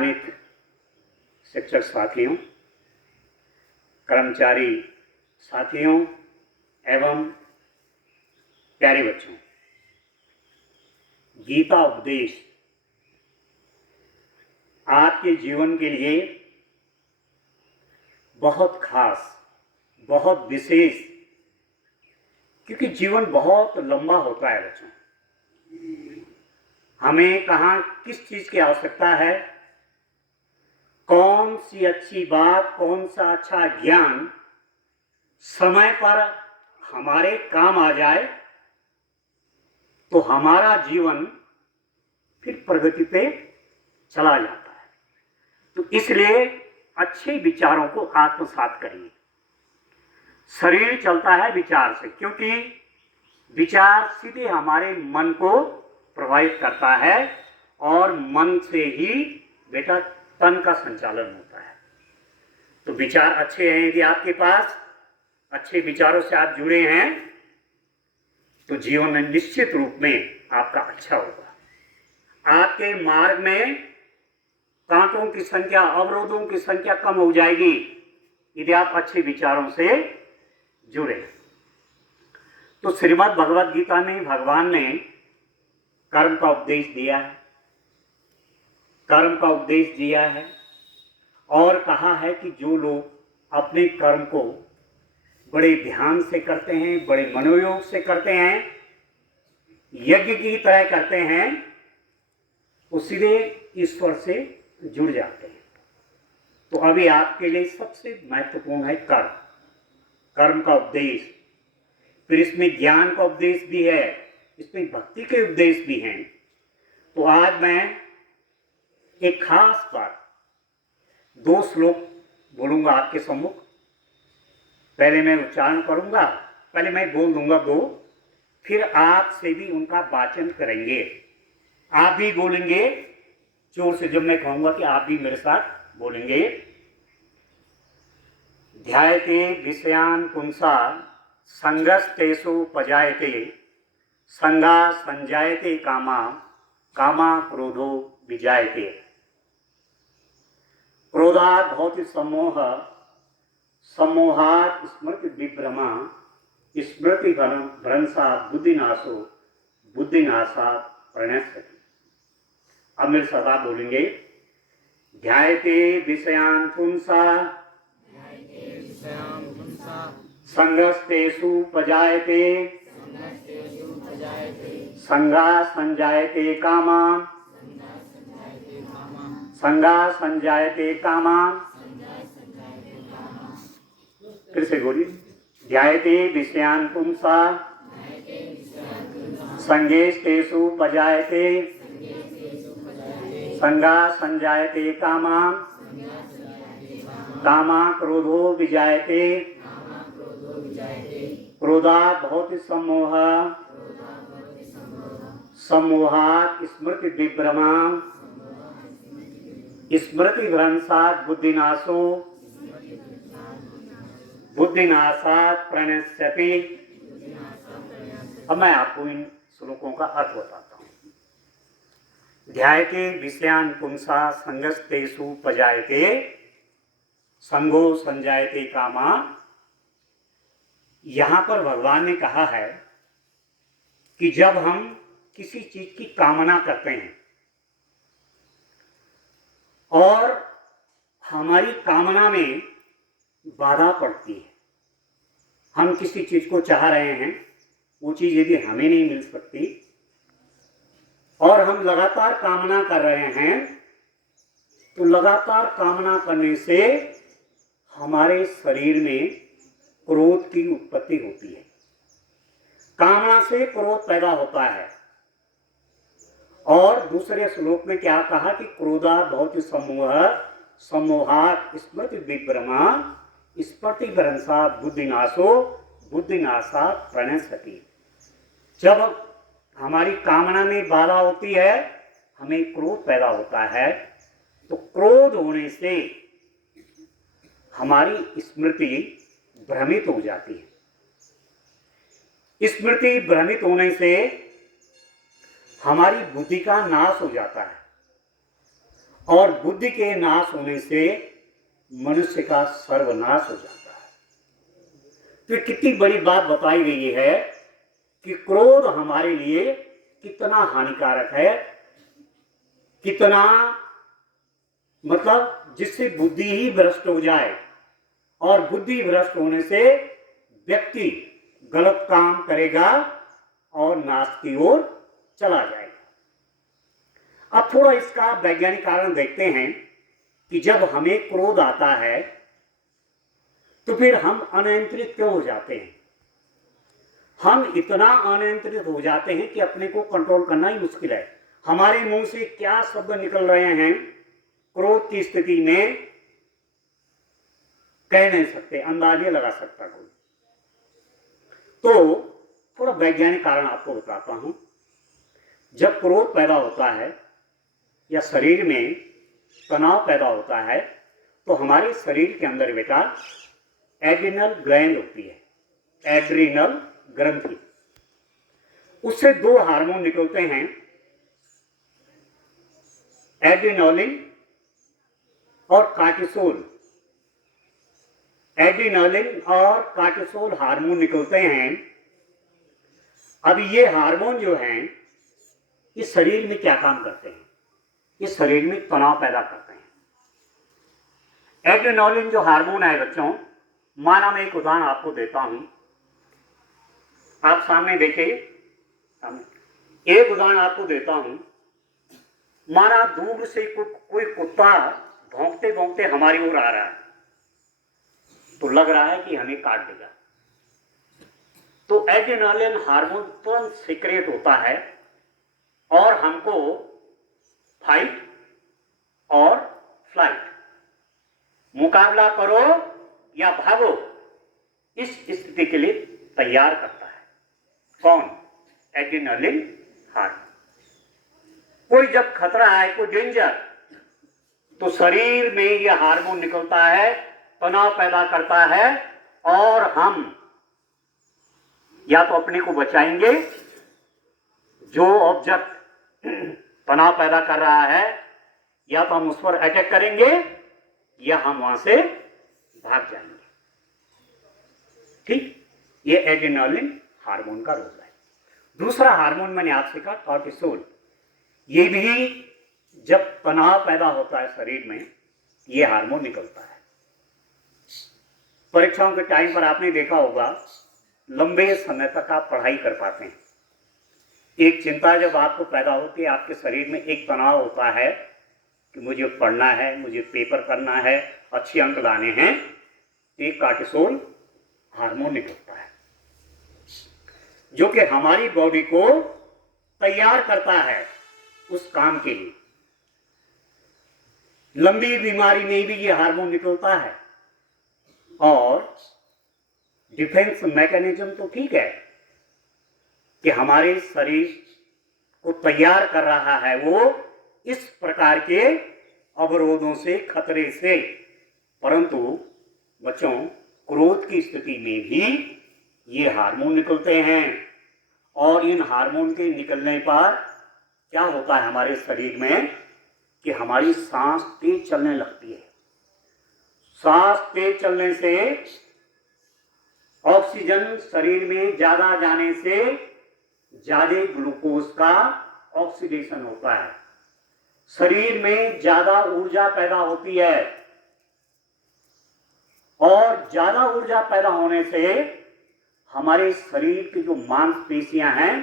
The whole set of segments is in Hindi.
सम्मानित शिक्षक साथियों, कर्मचारी साथियों एवं प्यारे बच्चों, गीता उपदेश आपके जीवन के लिए बहुत खास, बहुत विशेष, क्योंकि जीवन बहुत लंबा होता है बच्चों। हमें कहाँ किस चीज़ की आवश्यकता है, कौन सी अच्छी बात, कौन सा अच्छा ज्ञान समय पर हमारे काम आ जाए तो हमारा जीवन फिर प्रगति पे चला जाता है। तो इसलिए अच्छे विचारों को आत्मसात करिए। शरीर चलता है विचार से, क्योंकि विचार सीधे हमारे मन को प्रभावित करता है और मन से ही बेटा तन का संचालन होता है। तो विचार अच्छे हैं, यदि आपके पास अच्छे विचारों से आप जुड़े हैं तो जीवन में निश्चित रूप में आपका अच्छा होगा। आपके मार्ग में कांटों की संख्या, अवरोधों की संख्या कम हो जाएगी यदि आप अच्छे विचारों से जुड़े। तो श्रीमद् भगवद गीता में भगवान ने कर्म का उपदेश दिया है, कर्म का उपदेश दिया है और कहा है कि जो लोग अपने कर्म को बड़े ध्यान से करते हैं, बड़े मनोयोग से करते हैं, यज्ञ की तरह करते हैं, वो सीधे ईश्वर से जुड़ जाते हैं। तो अभी आपके लिए सबसे महत्वपूर्ण है कर्म, कर्म का उपदेश। फिर इसमें ज्ञान का उपदेश भी है, इसमें भक्ति के उपदेश भी हैं। तो आज मैं एक खास बात, 2 श्लोक बोलूंगा आपके सम्मुख। पहले मैं उच्चारण करूंगा, पहले मैं बोल दूंगा 2, फिर आप से भी उनका वाचन करेंगे। आप भी बोलेंगे जोर से जब मैं कहूंगा कि आप भी मेरे साथ बोलेंगे। ध्यायते विषयान पुंसा संगस्तेषु पजायते, संगा संजायते कामा, कामा क्रोधो विजायते। क्रोधात् भवति सम्मोह, सम्मोहात् स्मृति विभ्रमा, स्मृति भ्रंशात् बुद्धिनाशो, बुद्धिनाशात् प्रणश्यति। अब मेरे सदा बोलेंगे। ध्यायते विषयान् पुंसा संगस्तेषु पजायते, संगा संजायते कामा, संगा संजायते कामा। फिर से बोलिए। ध्यायते विषयान् पुंसा संगेस्तेषु पजायते, संगा संजायते कामा, कामा क्रोधो विजायते, क्रोधात् भवति सम्मोह, सम्मोहात् स्मृति विभ्रमा, स्मृति भ्रंशात् बुद्धिनाशो, बुद्धिनाशात् प्रणश्यति। अब मैं आपको इन श्लोकों का अर्थ बताता हूँ। ध्यायते विषयान् पुंसा संगस्तेषु पजायते, संगो संजायते कामा। यहाँ पर भगवान ने कहा है कि जब हम किसी चीज की कामना करते हैं और हमारी कामना में बाधा पड़ती है, हम किसी चीज को चाह रहे हैं, वो चीज यदि हमें नहीं मिल सकती और हम लगातार कामना कर रहे हैं, तो लगातार कामना करने से हमारे शरीर में क्रोध की उत्पत्ति होती है। कामना से क्रोध पैदा होता है। और दूसरे श्लोक में क्या कहा कि क्रोधात् भवति सम्मोह, सम्मोहात् स्मृति विभ्रमा, स्मृति भ्रंशात् बुद्धिनाशो, बुद्धिनाशात् प्रणश्यति। जब हमारी कामना में बाधा होती है, हमें क्रोध पैदा होता है। तो क्रोध होने से हमारी स्मृति भ्रमित हो जाती है। स्मृति भ्रमित होने से हमारी बुद्धि का नाश हो जाता है और बुद्धि के नाश होने से मनुष्य का सर्वनाश हो जाता है। तो कितनी बड़ी बात बताई गई है कि क्रोध हमारे लिए कितना हानिकारक है, कितना मतलब जिससे बुद्धि ही भ्रष्ट हो जाए, और बुद्धि भ्रष्ट होने से व्यक्ति गलत काम करेगा और नाश की ओर चला जाएगा। अब थोड़ा इसका वैज्ञानिक कारण देखते हैं कि जब हमें क्रोध आता है तो फिर हम अनियंत्रित क्यों हो जाते हैं। हम इतना अनियंत्रित हो जाते हैं कि अपने को कंट्रोल करना ही मुश्किल है। हमारे मुंह से क्या शब्द निकल रहे हैं क्रोध की स्थिति में कह नहीं सकते, अंदाज नहीं लगा सकता कोई। तो थोड़ा वैज्ञानिक कारण आपको बताता हूं। जब क्रोध पैदा होता है या शरीर में तनाव पैदा होता है तो हमारे शरीर के अंदर बेटा एड्रिनल ग्लैंड होती है, एड्रिनल ग्रंथि। उससे दो हार्मोन निकलते हैं, एड्रिनलिन और कार्टिसोल। एड्रिनलिन और कार्टिसोल हार्मोन निकलते हैं। अब ये हार्मोन जो हैं इस शरीर में क्या काम करते हैं, इस शरीर में तनाव पैदा करते हैं। एड्रिनलिन जो हार्मोन है बच्चों, माना मैं एक उदाहरण आपको देता हूं, आप सामने देखिए, एक उदाहरण आपको देता हूं। माना दूर से कोई कुत्ता भौंकते भौंकते हमारी ओर आ रहा है, तो लग रहा है कि हमें काट देगा, तो एड्रेनालिन हार्मोन तुरंत सीक्रेट होता है और हमको फाइट और फ्लाइट, मुकाबला करो या भागो, इस स्थिति के लिए तैयार करता है। कौन? Adrenaline hormone. कोई जब खतरा है, कोई डेंजर, तो शरीर में यह हार्मोन निकलता है, तनाव पैदा करता है और हम या तो अपने को बचाएंगे, जो ऑब्जेक्ट तनाव पैदा कर रहा है, या तो हम उस पर अटैक करेंगे या हम वहां से भाग जाएंगे। ठीक, ये एड्रेनालिन हार्मोन का रोल है। दूसरा हार्मोन मैंने आपसे कहा कॉर्टिसोल। ये भी जब तनाव पैदा होता है शरीर में, ये हार्मोन निकलता है। परीक्षाओं के टाइम पर आपने देखा होगा, लंबे समय तक आप पढ़ाई कर पाते हैं। एक चिंता जब आपको पैदा होती है, आपके शरीर में एक तनाव होता है कि मुझे पढ़ना है, मुझे पेपर करना है, अच्छे अंक लाने हैं, एक कॉर्टिसोल हार्मोन निकलता है जो कि हमारी बॉडी को तैयार करता है उस काम के लिए। लंबी बीमारी में भी ये हार्मोन निकलता है। और डिफेंस मैकेनिज्म तो ठीक है कि हमारे शरीर को तैयार कर रहा है वो इस प्रकार के अवरोधों से, खतरे से, परंतु बच्चों क्रोध की स्थिति में भी ये हार्मोन निकलते हैं। और इन हार्मोन के निकलने पर क्या होता है हमारे शरीर में कि हमारी सांस तेज चलने लगती है। सांस तेज चलने से ऑक्सीजन शरीर में ज्यादा जाने से ज्यादा ग्लूकोज का ऑक्सीडेशन होता है, शरीर में ज्यादा ऊर्जा पैदा होती है, और ज्यादा ऊर्जा पैदा होने से हमारे शरीर की जो मांसपेशियां हैं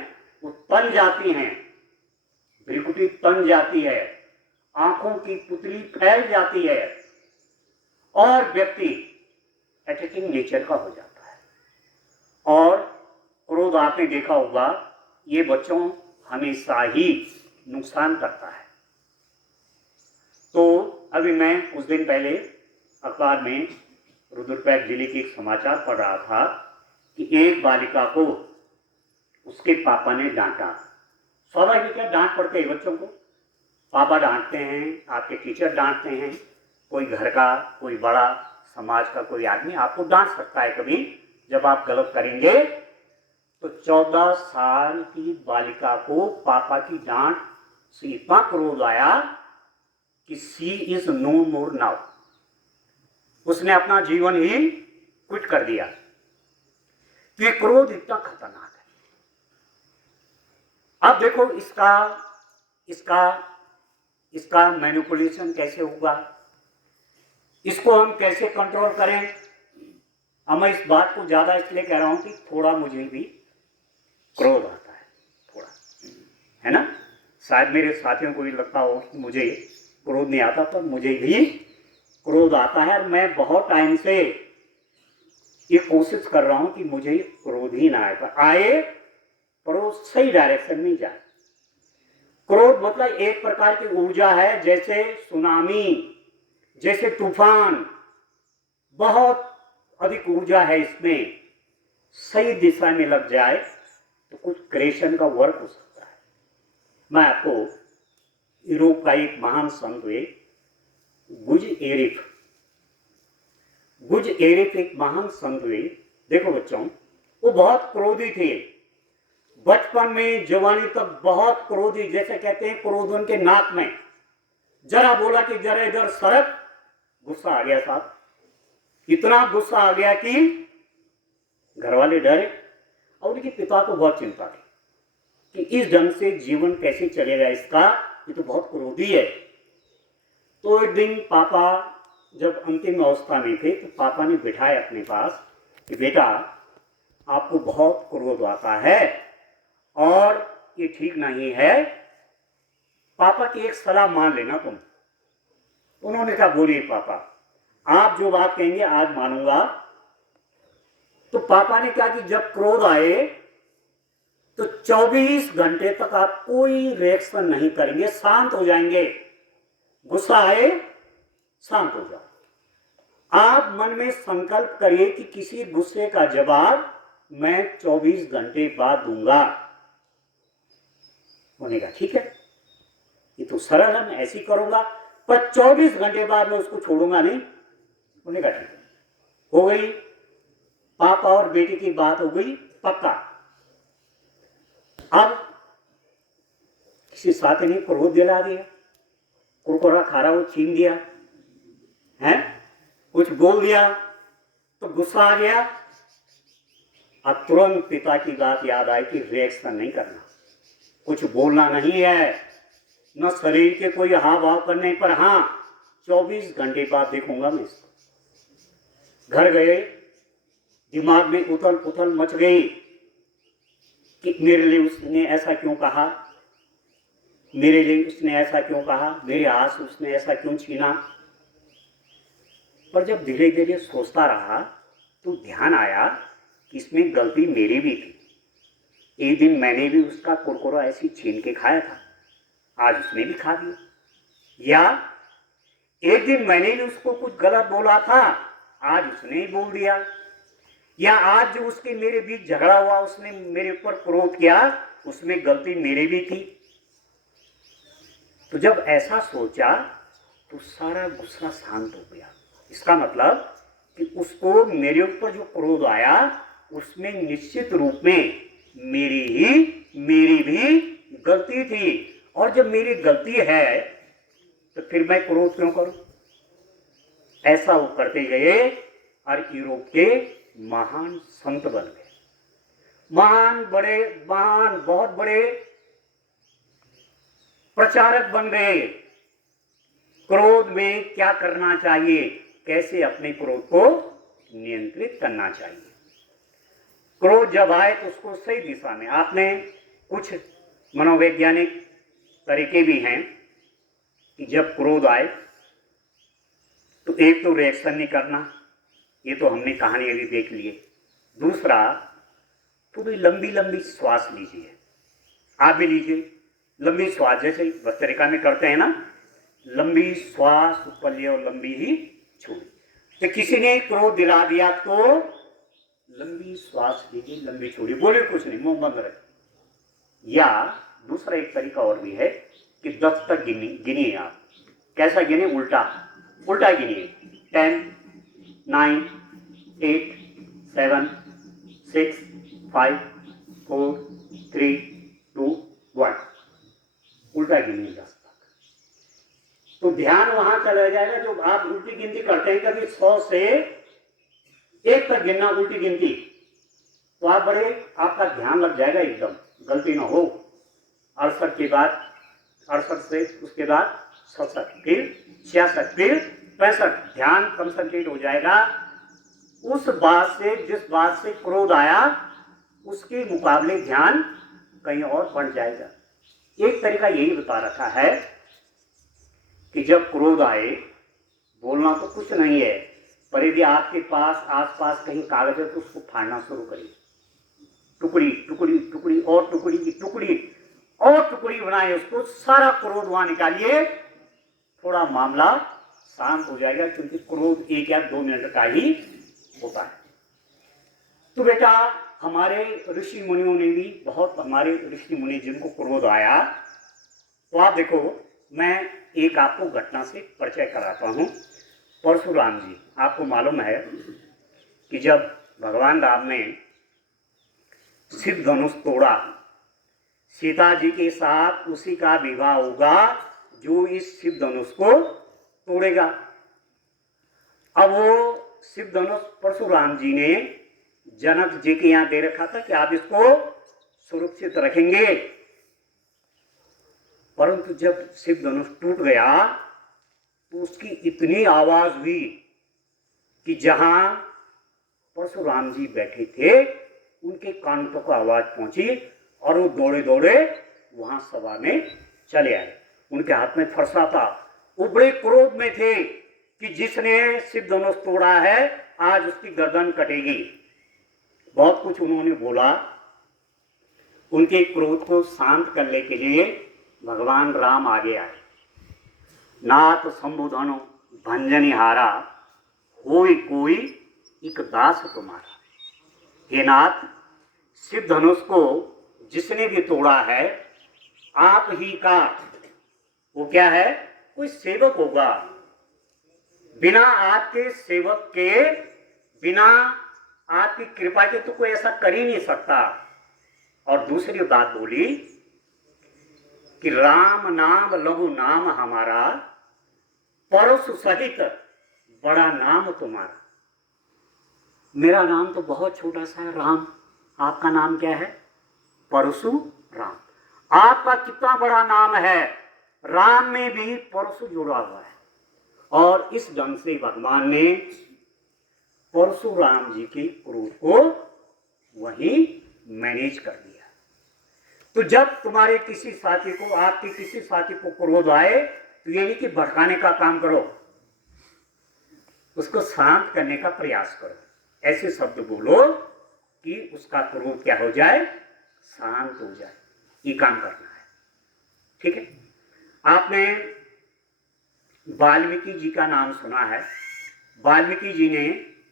वो तन जाती हैं, भ्रिकुटी तन जाती है, आंखों की पुतली फैल जाती है और व्यक्ति अटैकिंग नेचर का हो जाता है। और क्रोध आपने देखा होगा, ये बच्चों हमेशा ही नुकसान करता है। तो अभी मैं कुछ दिन पहले अखबार में रुद्रप्रयाग जिले के एक समाचार पढ़ रहा था कि एक बालिका को उसके पापा ने डांटा। स्वाभाविक है, डांट पड़ते हैं बच्चों को, पापा डांटते हैं, आपके टीचर डांटते हैं, कोई घर का कोई बड़ा समाज का कोई आदमी आपको डांट सकता है कभी जब आप गलत करेंगे। तो 14 साल की बालिका को पापा की डांट से इतना क्रोध आया कि she is no more now, उसने अपना जीवन ही क्विट कर दिया। तो ये क्रोध इतना खतरनाक है। अब देखो इसका इसका इसका मैनिपुलेशन कैसे होगा, इसको हम कैसे कंट्रोल करें। अब मैं इस बात को ज्यादा इसलिए कह रहा हूं कि थोड़ा मुझे भी क्रोध आता है, थोड़ा, है ना। शायद मेरे साथियों को भी लगता हो कि मुझे क्रोध नहीं आता, पर मुझे भी क्रोध आता है। और मैं बहुत टाइम से ये कोशिश कर रहा हूं कि मुझे क्रोध ही ना आए, पर वो सही डायरेक्शन में जाए। क्रोध मतलब एक प्रकार की ऊर्जा है, जैसे सुनामी, जैसे तूफान, बहुत अधिक ऊर्जा है इसमें। सही दिशा में लग जाए तो कुछ क्रिएशन का वर्क हो सकता है। मैं आपको यूरोप का एक महान संत हुए गुज एरिफ एक महान संत हुए। देखो बच्चों, वो बहुत क्रोधी थे, बचपन में जवानी तक बहुत क्रोधी, जैसे कहते हैं क्रोध उनके नाक में, जरा बोला कि जरा इधर सरक, गुस्सा आ गया साहब, इतना गुस्सा आ गया कि घर वाले डरे। और उनके पिता को बहुत चिंता थी कि इस ढंग से जीवन कैसे चलेगा इसका, ये तो बहुत क्रोधी है। तो एक दिन पापा जब अंतिम अवस्था में थे तो पापा ने बिठाया अपने पास कि बेटा आपको बहुत क्रोध आता है और ये ठीक नहीं है, पापा की एक सलाह मान लेना तुम। उन्होंने कहा बोलिए पापा, आप जो बात कहेंगे आज मानूंगा। तो पापा ने कहा कि जब क्रोध आए तो 24 घंटे तक आप कोई रिएक्शन नहीं करेंगे, शांत हो जाएंगे। गुस्सा आए शांत हो जाओ। आप मन में संकल्प करिए कि किसी गुस्से का जवाब मैं 24 घंटे बाद दूंगा। उन्होंने कहा ठीक है, ये तो सरल है, मैं ऐसे ही करूंगा, पर 24 घंटे बाद मैं उसको छोड़ूंगा नहीं। उन्होंने कहा ठीक है, हो गई। पापा और बेटी की बात हो गई पक्का। अब किसी साथी ने क्रोध दिला दिया, कुरकुरा खा रहा वो छीन दिया है, कुछ बोल दिया तो गुस्सा आ गया। अब तुरंत पिता की बात याद आई कि रिएक्शन नहीं करना, कुछ बोलना नहीं है, न शरीर के कोई हाव भाव करने पर। हाँ, 24 घंटे बाद देखूंगा मैं इसको। घर गए, दिमाग में उथल पुथल मच गई कि मेरे लिए उसने ऐसा क्यों कहा, मेरे लिए उसने ऐसा क्यों कहा, मेरे हाथ से उसने ऐसा क्यों छीना। पर जब धीरे धीरे सोचता रहा तो ध्यान आया कि इसमें गलती मेरी भी थी। एक दिन मैंने भी उसका कुरकुरा ऐसी छीन के खाया था, आज उसने भी खा दिया। या एक दिन मैंने भी उसको कुछ गलत बोला था, आज उसने ही बोल दिया। या आज जो उसके मेरे बीच झगड़ा हुआ, उसने मेरे ऊपर क्रोध किया, उसमें गलती मेरी भी थी। तो जब ऐसा सोचा तो सारा गुस्सा शांत हो गया। इसका मतलब कि उसको मेरे ऊपर जो क्रोध आया उसमें निश्चित रूप में मेरी भी गलती थी। और जब मेरी गलती है तो फिर मैं क्रोध क्यों करूं। ऐसा वो करते गए और यूरोप के महान संत बन गए, महान बहुत बड़े प्रचारक बन गए। क्रोध में क्या करना चाहिए, कैसे अपने क्रोध को नियंत्रित करना चाहिए। क्रोध जब आए तो उसको सही दिशा में, आपने कुछ मनोवैज्ञानिक तरीके भी हैं कि जब क्रोध आए तो एक तो रिएक्शन नहीं करना, ये तो हमने कहानी अभी देख ली है। दूसरा, थोड़ी लंबी लंबी श्वास लीजिए, आप भी लीजिए लंबी श्वास, जैसे भस्त्रिका में करते हैं ना, लंबी श्वास ऊपर लिए और लंबी ही छोड़ी। तो किसी ने क्रोध दिला दिया तो लंबी श्वास लीजिए, लंबी छोड़िए, बोले कुछ नहीं, मुंह बंद रखिए। या दूसरा एक तरीका और भी है कि 10 तक गिनिए आप। कैसा गिने, उल्टा गिनिए। 10, 9, 8, 7, 6, 5, 4, 3, 2, 1, उल्टा गिनिए 10 तक। तो ध्यान वहां चला जाएगा। जो आप उल्टी गिनती करते हैं कभी 100 से 1 तक गिनना उल्टी गिनती, तो आप बड़े आपका ध्यान लग जाएगा, एकदम गलती ना हो। 68 के बाद 68 से उसके बाद 67, फिर 66, फिर 65, ध्यान कंसंट्रेट हो जाएगा उस बात से, जिस बात से क्रोध आया उसके मुकाबले ध्यान कहीं और बढ़ जाएगा। एक तरीका यही बता रखा है कि जब क्रोध आए, बोलना तो कुछ नहीं है, पर यदि आपके पास आसपास कहीं कागज है तो उसको फाड़ना शुरू करिए। टुकड़ी टुकड़ी टुकड़ी और टुकड़ी की टुकड़ी और टुकड़ी बनाए, उसको सारा क्रोध वहां निकालिए, थोड़ा मामला शांत हो जाएगा, क्योंकि क्रोध 1 या 2 मिनट का ही होता है। तो बेटा हमारे ऋषि मुनियों ने भी बहुत, हमारे ऋषि मुनि जिनको क्रोध आया, तो आप देखो मैं एक आपको घटना से परिचय कराता हूं। परशुराम जी, आपको मालूम है कि जब भगवान राम ने शिव धनुष तोड़ा, सीता जी के साथ उसी का विवाह होगा जो इस शिव धनुष को तोड़ेगा। अब वो शिव धनुष परशुराम जी ने जनक जी के यहां दे रखा था कि आप इसको सुरक्षित रखेंगे, परंतु जब शिव धनुष टूट गया तो उसकी इतनी आवाज हुई कि जहां परशुराम जी बैठे थे उनके कान तक आवाज पहुंची और वो दौड़े दौड़े वहां सभा में चले आए। उनके हाथ में फरसा था, वो बड़े क्रोध में थे कि जिसने शिव धनुष तोड़ा है आज उसकी गर्दन कटेगी। बहुत कुछ उन्होंने बोला। उनके क्रोध को शांत करने के लिए भगवान राम आगे आए। नाथ संबोधनो भंजनिहारा, होय कोई इक दास तुम्हारा। हे नाथ, शिव धनुष को जिसने भी तोड़ा है आप ही का, वो क्या है, कोई सेवक होगा। बिना आपके सेवक के, बिना आपकी कृपा के तो कोई ऐसा कर ही नहीं सकता। और दूसरी बात बोली कि राम नाम लघु नाम हमारा, परशु सहित बड़ा नाम तुम्हारा। मेरा नाम तो बहुत छोटा सा है राम, आपका नाम क्या है, परशु राम। आपका कितना बड़ा नाम है, राम में भी परशु जुड़ा हुआ है। और इस ढंग से भगवान ने परशुराम जी के क्रोध को वहीं मैनेज कर दिया। तो जब तुम्हारे किसी साथी को, आपके किसी साथी को क्रोध आए तो ये नहीं कि भड़काने का काम करो, उसको शांत करने का प्रयास करो। ऐसे शब्द बोलो कि उसका क्रोध क्या हो जाए, शांत हो जाए। ये काम करना है, ठीक है। आपने वाल्मीकि जी का नाम सुना है। वाल्मीकि जी ने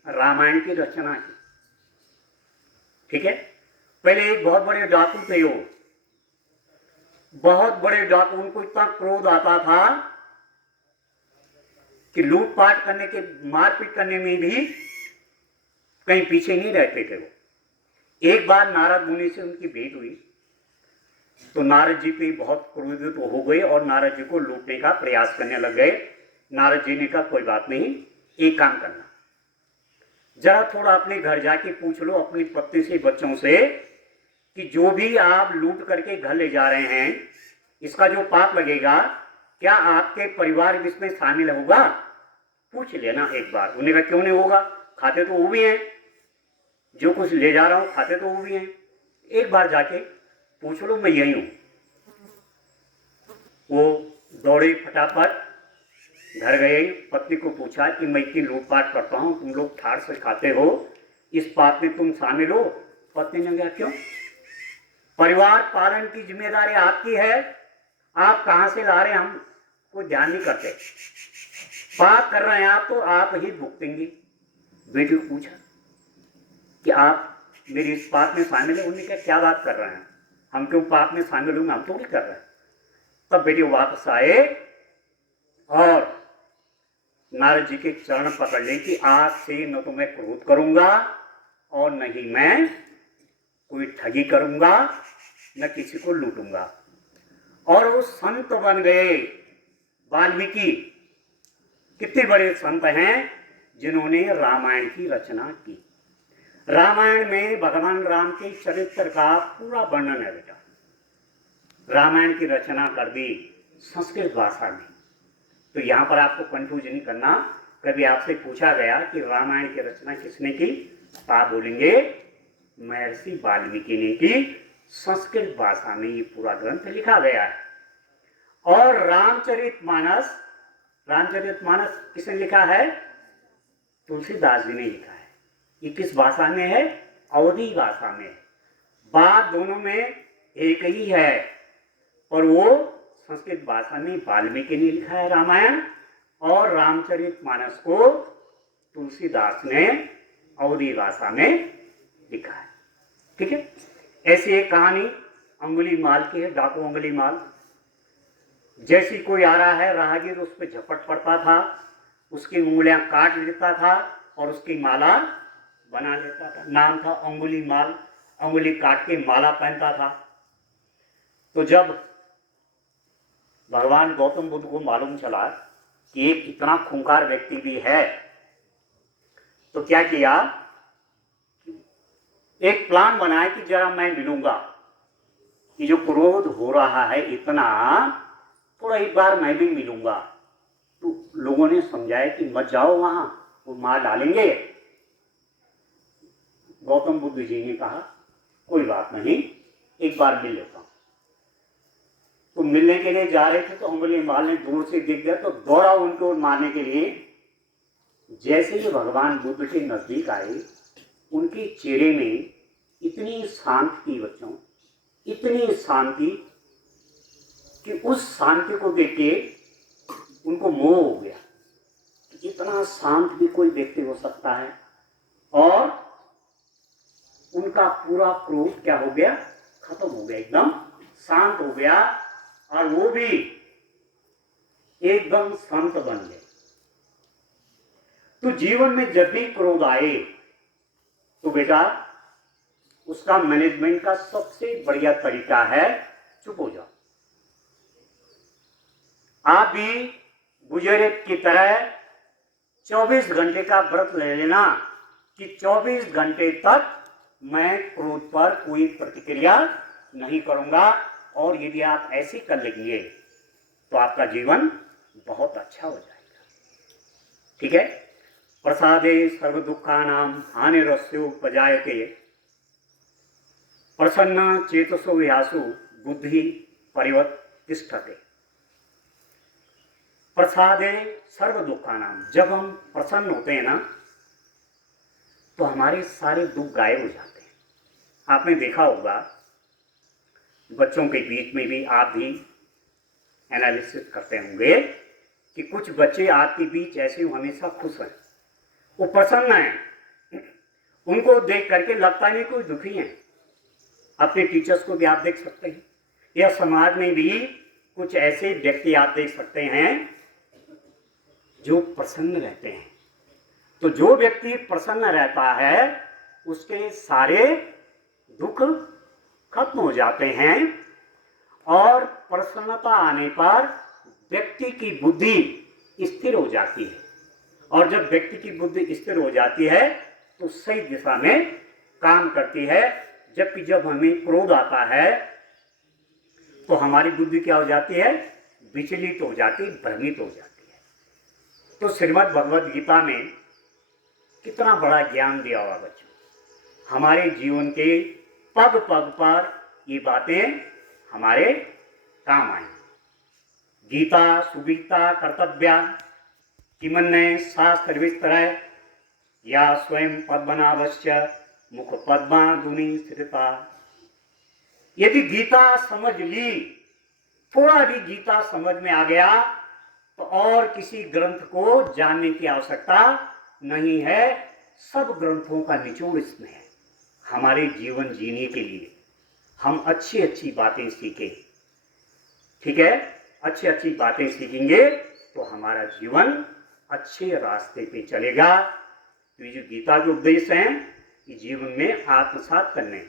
रामायण की रचना की, ठीक है। पहले एक बहुत बड़े डाकू थे, वो बहुत बड़े डाकू, उनको इतना क्रोध आता था कि लूटपाट करने के, मारपीट करने में भी कहीं पीछे नहीं रहते थे वो। एक बार नारद मुनि से उनकी भेंट हुई तो नारद जी पे बहुत क्रोधित हो गए और नारद जी को लूटने का प्रयास करने लग गए। नारद जी ने कहा कोई बात नहीं, एक काम करना, जरा थोड़ा अपने घर जाके पूछ लो अपनी पत्नी से, बच्चों से, कि जो भी आप लूट करके घर ले जा रहे हैं इसका जो पाप लगेगा क्या आपके परिवार इसमें शामिल होगा, पूछ लेना एक बार। उन्होंने कहा क्यों नहीं होगा, खाते तो वो भी हैं, जो कुछ ले जा रहा हूं खाते तो वो भी हैं, एक बार जाके पूछ लो, मैं यही हूं। वो दौड़े फटाफट घर गए, पत्नी को पूछा कि मैं इतनी लूटपाट करता हूं, तुम लोग ठाड़ से खाते हो, इस पाप में तुम शामिल हो। पत्नी ने कहा क्यों, परिवार पालन की जिम्मेदारी आपकी है, आप कहां से ला रहे हैं, हम कोई ध्यान नहीं करते, पाप कर रहे हैं आप तो आप ही भुगतेंगे। बेटी को पूछा कि आप मेरी इस पाप में शामिल है। उन्होंने कहा क्या बात कर रहे हैं, हम क्यों पाप में शामिल होंगे, हम तो नहीं कर रहे हैं। तब बेटी वापस आए और नारद जी के चरण पकड़ ले कि आज से न तो मैं क्रोध करूंगा और न ही मैं कोई ठगी करूंगा, न किसी को लूटूंगा। और वो संत बन गए। वाल्मीकि कितने बड़े संत हैं जिन्होंने रामायण की रचना की। रामायण में भगवान राम के चरित्र का पूरा वर्णन है बेटा। रामायण की रचना कर दी संस्कृत भाषा में। तो यहाँ पर आपको कंफ्यूज नहीं करना। कभी आपसे पूछा गया कि रामायण की रचना किसने की, तो आप बोलेंगे महर्षि वाल्मीकि ने की। संस्कृत भाषा में ये पूरा ग्रंथ लिखा गया है। और रामचरितमानस किसने लिखा है? तुलसीदास जी ने लिखा है। ये किस भाषा में है? अवधी भाषा में। बात दोनों में एक ही है, और वो संस्कृत भाषा में वाल्मीकि ने लिखा है रामायण, और रामचरितमानस को तुलसीदास ने अवधी भाषा में लिखा है। ठीक है। ऐसी एक कहानी अंगुलीमाल की है, डाकू अंगुलीमाल। जैसी कोई आ रहा है राहगीर उस पर झपट पड़ता था, उसकी उंगलियां काट लेता था और उसकी माला बना लेता था। नाम था अंगुलीमाल। अंगुली काट के माला पहनता था। तो जब भगवान गौतम बुद्ध को मालूम चला कि एक इतना खूंखार व्यक्ति भी है, तो क्या किया, एक प्लान बनाया कि जरा मैं मिलूंगा, कि जो क्रोध हो रहा है इतना, थोड़ा एक बार मैं भी मिलूंगा। तो लोगों ने समझाया कि मत जाओ वहां, वो मार डालेंगे। गौतम बुद्ध जी ने कहा कोई बात नहीं, एक बार मिल लेता हूं। तो मिलने के लिए जा रहे थे तो अंगुलीमाल ने दूर से दिख गया तो दौड़ा उनको मारने के लिए। जैसे ही भगवान बुद्ध के नजदीक आए, उनके चेहरे में इतनी शांति बच्चों, इतनी शांति कि उस शांति को देख के उनको मोह हो गया कि इतना शांत भी कोई व्यक्ति हो सकता है। और उनका पूरा क्रोध क्या हो गया, खत्म हो गया, एकदम शांत हो गया, और वो भी एकदम संत बन गए। तो जीवन में जब भी क्रोध आए तो बेटा उसका मैनेजमेंट का सबसे बढ़िया तरीका है चुप हो जाओ। आप भी बुजुर्ग की तरह 24 घंटे का व्रत ले लेना कि 24 घंटे तक मैं क्रोध पर कोई प्रतिक्रिया नहीं करूंगा। और यदि आप ऐसे कर लेंगे तो आपका जीवन बहुत अच्छा हो जाएगा। ठीक है। प्रसादे सर्व दुखानां हानिरस्योपजायते प्रसन्न चेतसो व्यासु बुद्धि परिवर्तिष्ठते। प्रसादे सर्व दुखानां, जब हम प्रसन्न होते हैं ना तो हमारे सारे दुख गायब हो जाते हैं। आपने देखा होगा बच्चों के बीच में भी आप भी एनालिसिस करते होंगे कि कुछ बच्चे आपके बीच ऐसे हमेशा खुश हैं, वो प्रसन्न हैं, उनको देख करके लगता नहीं कोई दुखी हैं। अपने टीचर्स को भी आप देख सकते हैं, या समाज में भी कुछ ऐसे व्यक्ति आप देख सकते हैं जो प्रसन्न रहते हैं। तो जो व्यक्ति प्रसन्न रहता है उसके सारे दुख खत्म हो जाते हैं। और प्रसन्नता आने पर व्यक्ति की बुद्धि स्थिर हो जाती है, और जब व्यक्ति की बुद्धि स्थिर हो जाती है तो सही दिशा में काम करती है। जबकि जब हमें क्रोध आता है तो हमारी बुद्धि क्या हो जाती है, विचलित हो जाती, भ्रमित हो जाती है। तो श्रीमद् भगवद गीता में कितना बड़ा ज्ञान दिया हुआ बच्चों। हमारे जीवन के पग पग पर ये बातें हमारे काम आए। गीता सुगीता कर्तव्या किमन्य शास्त्र विस्तरय या स्वयं पद्मनाभस्य मुख पद्माधुनि स्थिता। यदि गीता समझ ली, थोड़ा भी गीता समझ में आ गया तो और किसी ग्रंथ को जानने की आवश्यकता नहीं है। सब ग्रंथों का निचोड़ इसमें है। हमारे जीवन जीने के लिए हम अच्छी अच्छी बातें सीखें। ठीक है, अच्छी अच्छी बातें सीखेंगे तो हमारा जीवन अच्छे रास्ते पे चलेगा। तो ये जो गीता के उपदेश हैं ये जीवन में आत्मसात करने।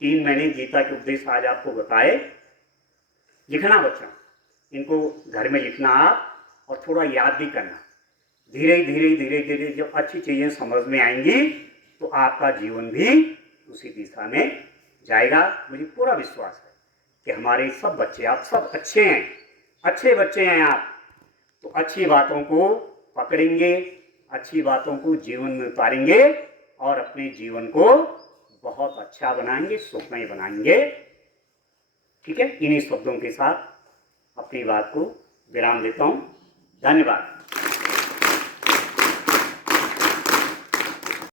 तीन मैंने गीता के उपदेश आज आपको बताए। लिखना बच्चा, इनको घर में लिखना आप, और थोड़ा याद भी करना। धीरे धीरे धीरे धीरे जब अच्छी चीज़ें समझ में आएंगी तो आपका जीवन भी उसी दिशा में जाएगा। मुझे पूरा विश्वास है कि हमारे सब बच्चे, आप सब अच्छे हैं, अच्छे बच्चे हैं आप, तो अच्छी बातों को पकड़ेंगे, अच्छी बातों को जीवन में उतारेंगे और अपने जीवन को बहुत अच्छा बनाएंगे, सुखमय बनाएंगे। ठीक है, इन्हीं शब्दों के साथ अपनी बात को विराम देता हूँ। धन्यवाद।